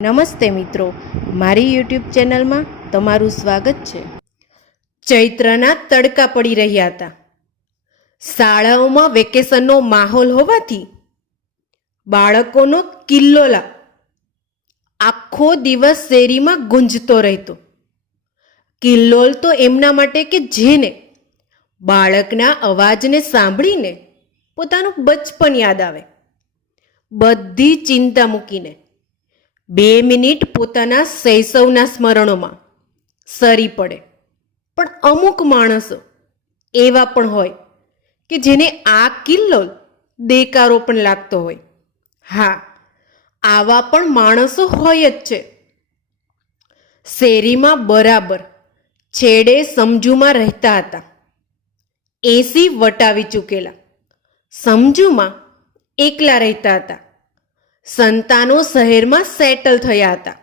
નમસ્તે મિત્રો, મારી યુટ્યુબ ચેનલમાં તમારું સ્વાગત છે. ચૈત્રના તડકા પડી રહ્યા હતા. શાળાઓમાં વેકેશનનો માહોલ હોવાથી બાળકોનો કિલ્લોલા આખો દિવસ શેરીમાં ગુંજતો રહેતો. કિલ્લોલ તો એમના માટે કે જેને બાળકના અવાજને સાંભળીને પોતાનું બચપન યાદ આવે. બધી ચિંતા મૂકીને બે મિનિટ પોતાના શૈશવના સ્મરણોમાં સરી પડે. પણ અમુક માણસો એવા પણ હોય કે જેને આ કિલ્લો દેકારો પણ લાગતો હોય. હા, આવા પણ માણસો હોય જ છે. શેરીમાં બરાબર છેડે સમજુમાં રહેતા હતા. એસી વટાવી ચૂકેલા. સમજુમાં એકલા રહેતા હતા. સંતાનો શહેરમાં સેટલ થયા હતા.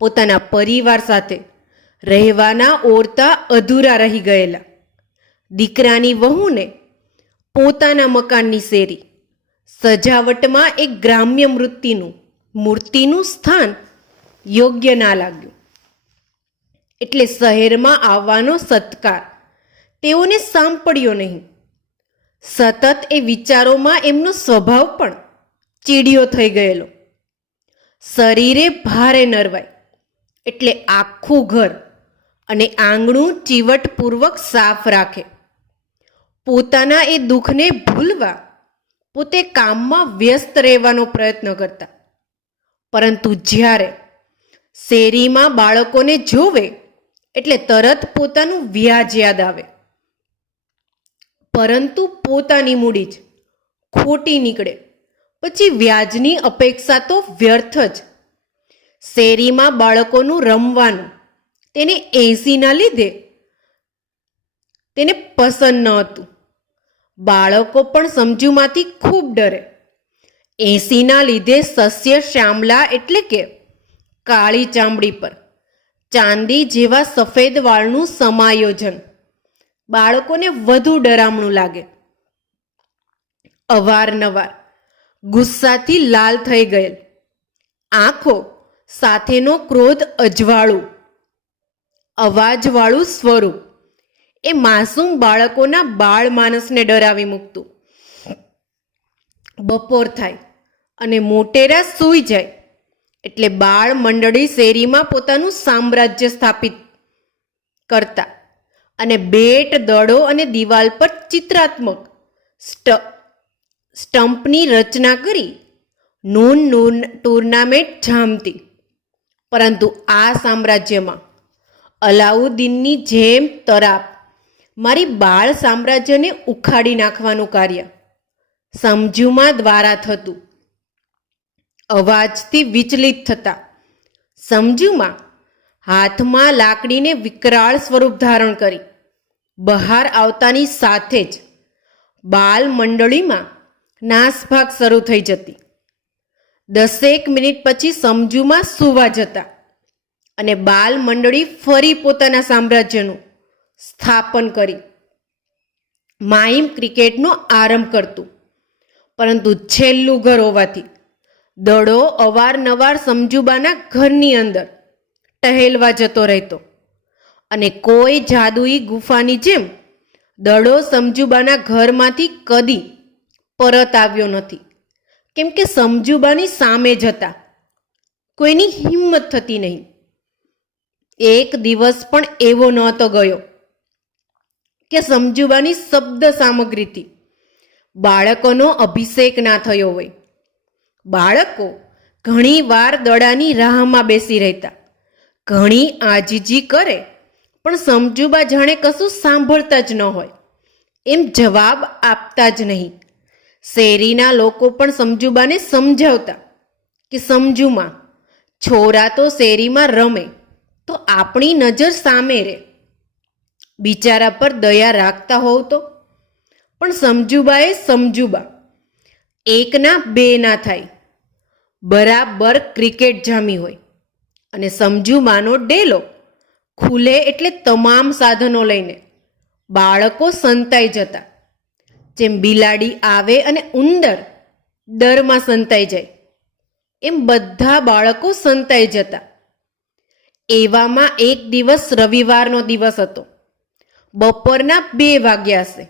પોતાના પરિવાર સાથે રહેવાના ઓરતા અધૂરા રહી ગયેલા. દીકરાની વહુને પોતાના મકાનની શેરી, સજાવટમાં એક ગ્રામ્ય મૃત્યુનું, મૂર્તિનું સ્થાન યોગ્ય ના લાગ્યું. એટલે શહેરમાં આવવાનો સત્કાર તેઓને સાંપડ્યો નહીં. સતત એ વિચારોમાં એમનો સ્વભાવ પણ ચીડિયો થઈ ગયેલો. શરીરે ભારે નરવાય એટલે આખું ઘર અને આંગણું ચીવટપૂર્વક સાફ રાખે. પોતાના એ દુઃખને ભૂલવા પોતે કામમાં વ્યસ્ત રહેવાનો પ્રયત્ન કરતા. પરંતુ જ્યારે શેરીમાં બાળકોને જોવે, એટલે તરત પોતાનું વ્યાજ યાદ આવે. પરંતુ પોતાની મૂડી જ ખોટી નીકળે. પછી વ્યાજની અપેક્ષા તો વ્યર્થ જ. શેરીમાં બાળકોનું રમવાનું, તેને એસીના લીધે, તેને પસંદ ન હતું. બાળકો પણ સમજુમાંથી ખૂબ ડરે. એસીના લીધે સસ્ય શ્યામલા એટલે કે કાળી ચામડી પર, ચાંદી જેવા સફેદ વાળનું સમાયોજન. બાળકોને વધુ ડરામણું લાગે. અવારનવાર ગુસ્સાથી લાલ થઈ ગયેલ. આંખો સાથેનો ક્રોધ અજવાળું. અવાજવાળું સ્વરૂપ. એ માસૂમ બાળકોના બાળ માણસને ડરાવી મૂકતું. બપોર થાય અને મોટેરા સૂઈ જાય એટલે બાળ મંડળી શેરીમાં પોતાનું સામ્રાજ્ય સ્થાપિત કરતા અને બેટ, દડો અને દિવાલ પર ચિત્રાત્મક સ્ટ સ્ટમ્પની રચના કરી નૂન નૂન ટુર્નામેન્ટ જામતી. પરંતુ આ સામ્રાજ્યમાં અલાઉદ્દીનની જેમ તરાપ મારી બાળ સામ્રાજ્યને ઉખાડી નાખવાનું કાર્ય સમજુમાં દ્વારા થતું. અવાજથી વિચલિત થતા સમજુમાં હાથમાં લાકડીને વિકરાળ સ્વરૂપ ધારણ કરી બહાર આવતાની સાથે જ બાલ મંડળીમાં નાસભાગ શરૂ થઈ જતી. દસેક મિનિટ પછી સમજુમાં સુવા જતા અને બાલ મંડળી ફરી પોતાના સામ્રાજ્યનું સ્થાપન કરી. માઇમ ક્રિકેટનો આરંભ કરતું. પરંતુ છેલ્લું ઘર હોવાથી દડો અવારનવાર સમજુબાના ઘરની અંદર ટહેલવા જતો રહેતો અને કોઈ જાદુઈ ગુફાની જેમ દડો સમજુબાના ઘરમાંથી કદી પરત આવ્યો નથી. કેમ કે સમજુબાની સામે જતા કોઈની હિંમત થતી નહીં. એક દિવસ પણ એવો નહોતો ગયો કે સમજુબાની શબ્દ સામગ્રીથી બાળકોનો અભિષેક ના થયો હોય. બાળકો ઘણી વાર દડાની રાહમાં બેસી રહેતા. ઘણી આજીજી કરે, પણ સમજુબા જાણે કશું સાંભળતા જ ન હોય. એમ જવાબ આપતા જ નહીં. શેરીના લોકો પણ સમજુબાને સમજાવતા કે સમજુમાં, છોરા તો શેરીમાં રમે, તો આપણી નજર સામે રહે બિચારા પર દયા રાખતા હોવ તો? પણ સમજુબાએ સમજુબા, એકના બે ના થાય. બરાબર ક્રિકેટ જામી હોય અને સમજુબાનો ડેલો ખુલે એટલે તમામ સાધનો લઈને બાળકો સંતાઈ જતા. જેમ બિલાડી આવે અને ઉંદર ડરમાં સંતાઈ જાય, એમ બધા બાળકો સંતાઈ જતા. એવામાં એક દિવસ રવિવારનો દિવસ હતો. બપોરના બે વાગ્યા હશે.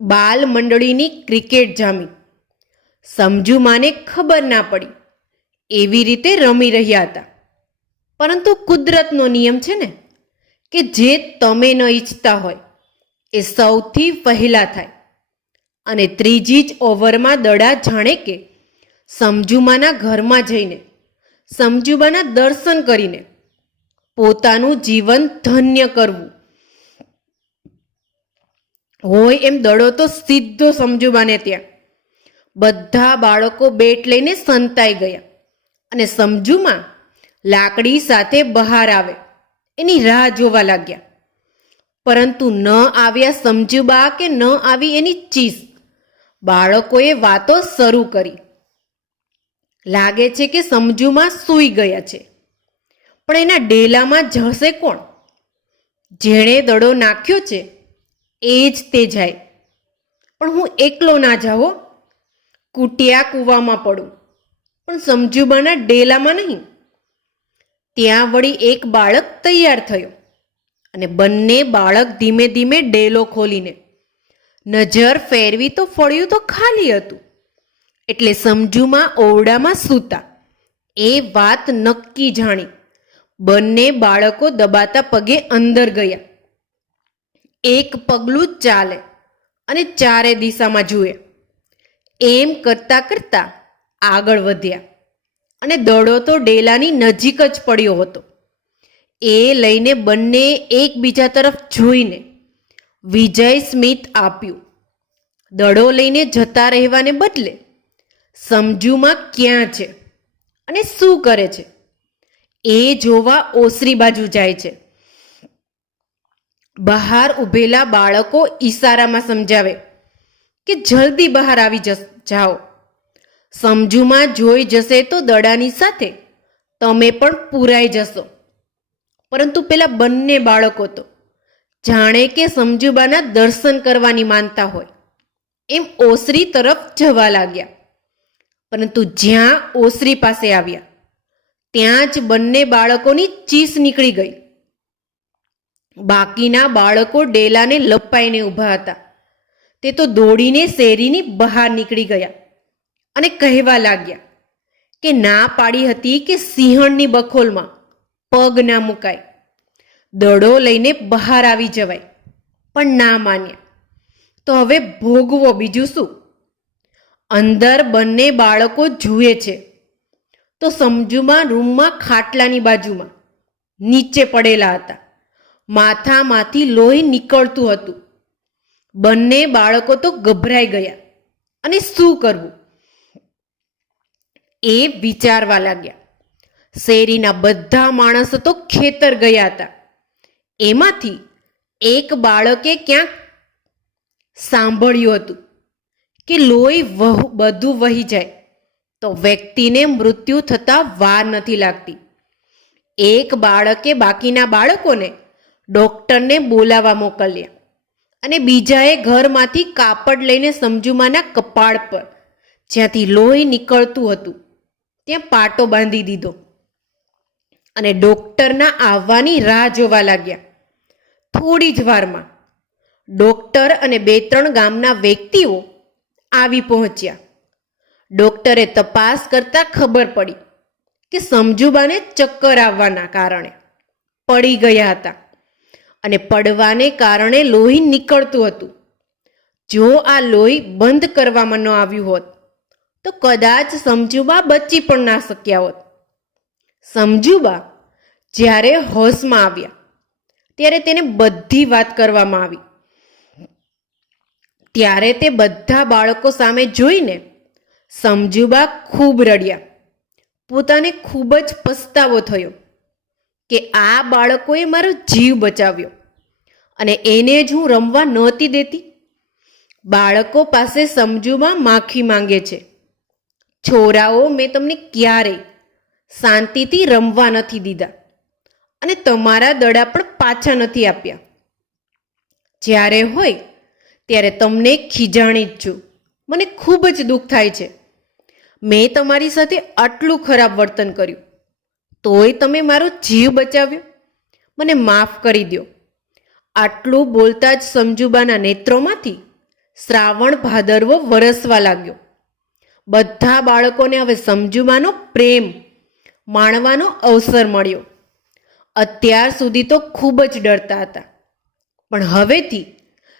બાલ મંડળીની ક્રિકેટ જામી. સમજુ માને ખબર ના પડી. એવી રીતે રમી રહ્યા હતા. પરંતુ કુદરતનો નિયમ છે ને, કે જે તમે ન ઈચ્છતા હોય એ સૌથી પહેલાં થાય. અને ત્રીજી જ ઓવરમાં દડા જાણે કે સમજુમાના ઘરમાં જઈને, સમજુબાના દર્શન કરીને પોતાનું જીવન ધન્ય કરવું. હોય એમ દડો તો સીધો સમજુબાને ત્યાં. બધા બાળકો બેટ લઈને સંતાઈ ગયા અને સમજુમાં લાકડી સાથે બહાર આવે, એની રાહ જોવા લાગ્યા. પરંતુ ન આવ્યા સમજુબા કે ન આવી એની ચીસ. બાળકોએ વાતો શરૂ કરી. લાગે છે કે સમજુમાં સૂઈ ગયા છે. પણ એના ડેલામાં જશે કોણ? જેણે દડો નાખ્યો છે, એ જ તે જાય. પણ હું એકલો ના જાઓ કુટિયા કૂવામાં પડું. પણ સમજુબાના ડેલામાં નહીં. ત્યાં વળી એક બાળક તૈયાર થયો. અને બંને બાળક ધીમે ધીમે ડેલો ખોલીને, નજર ફેરવી તો ફળ્યું તો ખાલી હતું. એટલે સમજુમાં ઓરડામાં સૂતા. એ વાત નક્કી જાણી. બંને બાળકો દબાતા પગે અંદર ગયા. એક પગલું ચાલે અને ચારે દિશામાં જુએ. એમ કરતા કરતા આગળ વધ્યા. અને દડો તો ડેલાની નજીક જ પડ્યો હતો. એ લઈને બંને એકબીજા તરફ જોઈને વિજય સ્મિત આપ્યું. દડો લઈને જતા રહેવાને બદલે સમજુમાં ક્યાં છે અને શું કરે છે? એ જોવા ઓસરી બાજુ જાય છે. બહાર ઊભેલા બાળકો ઈશારામાં સમજાવે કે જલ્દી બહાર આવી જસ, જાઓ. સમજુમાં જોઈ જશે તો દડાની સાથે તમે પણ પૂરાઈ જશો. પરંતુ પેલા બંને બાળકો તો. જાણે કે સમજુબાના દર્શન કરવાની માનતા હોય. એમ ઓસરી તરફ જવા લાગ્યા. પરંતુ જ્યાં ઓસરી પાસે આવ્યા, ત્યાં જ બંને બાળકોની ચીસ નીકળી ગઈ. બાકીના બાળકો ડેલાને લપાઈને ઊભા હતા. તે તો દોડીને શેરીની બહાર નીકળી ગયા અને કહેવા લાગ્યા કે ના પાડી હતી કે સિંહણની બખોલમાં. પગ ના મુકાય. દડો લઈને બહાર આવી જવાય. પણ ના માન્યા. તો હવે ભોગવો બીજું શું? અંદર બંને બાળકો જુએ છે. તો સમજુમાં રૂમમાં ખાટલાની બાજુમાં નીચે પડેલા હતા. માથામાંથી લોહી નીકળતું હતું. બંને બાળકો તો ગભરાઈ ગયા. અને શું કરવું? એ વિચારવા લાગ્યા. શેરીના બધા માણસો તો ખેતર ગયા હતા. એમાંથી એક બાળકે ક્યાંક સાંભળ્યું હતું કે લોહી વહુ, બધું વહી જાય તો વ્યક્તિને મૃત્યુ થતાં વાર નથી લાગતી. એક બાળકે બાકીના બાળકોને ડૉક્ટરને બોલાવવા મોકલ્યા અને બીજાએ ઘરમાંથી કાપડ લઈને સમજુમાના કપાળ પર, જ્યાંથી લોહી નીકળતું હતું, ત્યાં પાટો બાંધી દીધો. અને ડોક્ટરના આવવાની રાહ જોવા લાગ્યા. થોડી જ વારમાં ડોક્ટર અને બે ત્રણ ગામના વ્યક્તિઓ આવી પહોંચ્યા. ડોક્ટરે તપાસ કરતાં ખબર પડી કે સમજુબાને ચક્કર આવવાના કારણે પડી ગયા હતા અને પડવાને કારણે લોહી નીકળતું હતું. જો આ લોહી બંધ કરવામાં ન આવ્યું હોત, તો કદાચ સમજુબા બચી પણ ના શક્યા હોત. સમજુબા જ્યારે હોશમાં આવ્યા, ત્યારે તેને બધી વાત કરવામાં આવી. ત્યારે તે બધા બાળકો સામે જોઈને સમજુબા ખૂબ રડ્યા. પોતાને ખૂબ જ પસ્તાવો થયો કે આ બાળકોએ મારો જીવ બચાવ્યો અને એને જ હું રમવા નહોતી દેતી. બાળકો પાસે સમજુમાં માખી માંગે છે. છોરાઓ, મેં તમને ક્યારેય શાંતિથી રમવા નથી દીધા. અને તમારા દડા પણ પાછા નથી આપ્યા. જ્યારે હોય, ત્યારે તમને ખીજાણી જ છું. મને ખૂબ જ દુઃખ થાય છે. મેં તમારી સાથે આટલું ખરાબ વર્તન કર્યું. તોય તમે મારો જીવ બચાવ્યો. મને માફ કરી દો આટલું બોલતા જ સમજુબાના નેત્રોમાંથી શ્રાવણ ભાદરવો વરસવા લાગ્યો. બધા બાળકોને હવે સમજુબાનો પ્રેમ માણવાનો અવસર મળ્યો. અત્યાર સુધી તો ખૂબ જ ડરતા હતા. પણ હવેથી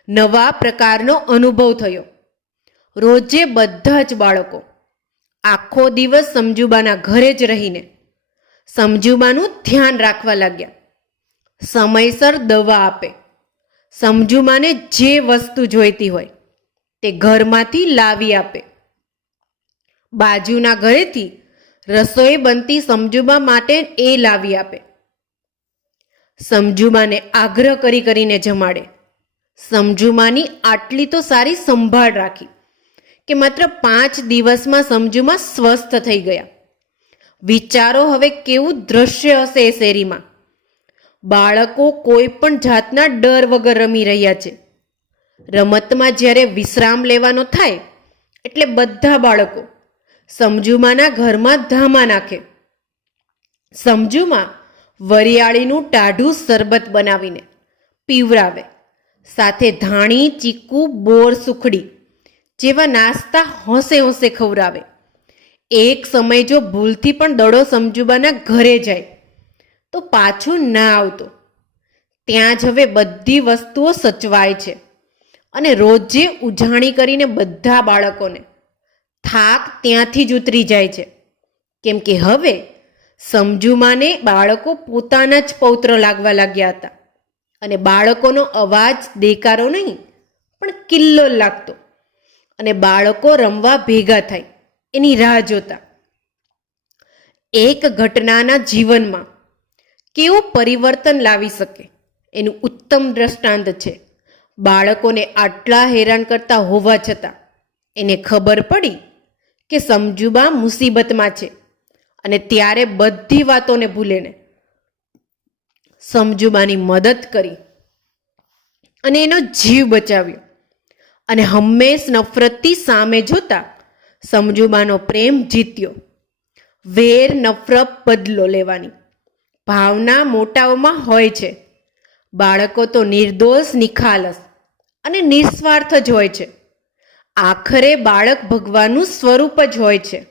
નવા પ્રકારનો અનુભવ થયો. રોજે બધા જ બાળકો આખો દિવસ સમજુબાના ઘરે જ રહીને સમજુબાનું ધ્યાન રાખવા લાગ્યા. સમયસર દવા આપે. સમજુમાને જે વસ્તુ જોઈતી હોય તે ઘરમાંથી લાવી આપે. બાજુના ઘરેથી રસોઈ બનતી સમજુબા માટે એ લાવી આપે. સમજુમાને આગ્રહ કરી કરીને જમાડે. સમજુમાની આટલી તો સારી સંભાળ રાખી કે માત્ર પાંચ દિવસમાં સમજુમાં સ્વસ્થ થઈ ગયા. વિચારો હવે કેવું દ્રશ્ય હશે એ શેરીમાં. બાળકો કોઈ પણ જાતના ડર વગર રમી રહ્યા છે. રમતમાં જ્યારે વિશ્રામ લેવાનો થાય, એટલે બધા બાળકો સમજુમાના ઘરમાં ધામા નાખે. સમજુમાં વરિયાળીનું ટાઢું શરબત બનાવીને પીવરાવે સાથે ધાણી, ચીકુ, બોર સુખડી જેવા નાસ્તા હોંશે હોંશે ખવડાવે. એક સમય જો ભૂલથી પણ દડો સમજુબાના ઘરે જાય, તો પાછો ના આવતો. ત્યાં જ હવે બધી વસ્તુઓ સચવાય છે અને રોજે ઉજાણી કરીને બધા બાળકોને થાક ત્યાંથી જ ઉતરી જાય છે. કેમ કે હવે સમજુમાને બાળકો પોતાના જ પૌત્ર લાગવા લાગ્યા હતા. અને બાળકોનો અવાજ દેકારો નહીં, પણ કિલ્લો લાગતો. અને બાળકો રમવા ભેગા થાય, એની રાહ જોતા. એક ઘટનાના જીવનમાં કેવું પરિવર્તન લાવી શકે, એનું ઉત્તમ દ્રષ્ટાંત છે. બાળકોને આટલા હેરાન કરતા હોવા છતાં, એને ખબર પડી કે સમજુબા મુસીબતમાં છે. અને ત્યારે બધી વાતોને ભૂલેને સમજુબાની મદદ કરી અને એનો જીવ બચાવ્યો. અને હંમેશ નફરતથી સામે જોતા સમજુબાનો પ્રેમ જીત્યો. વેર નફરત બદલો લેવાની. ભાવના મોટાઓમાં હોય છે. બાળકો તો નિર્દોષ, નિખાલસ અને નિસ્વાર્થ જ હોય છે. આખરે બાળક ભગવાનનું સ્વરૂપ જ હોય છે.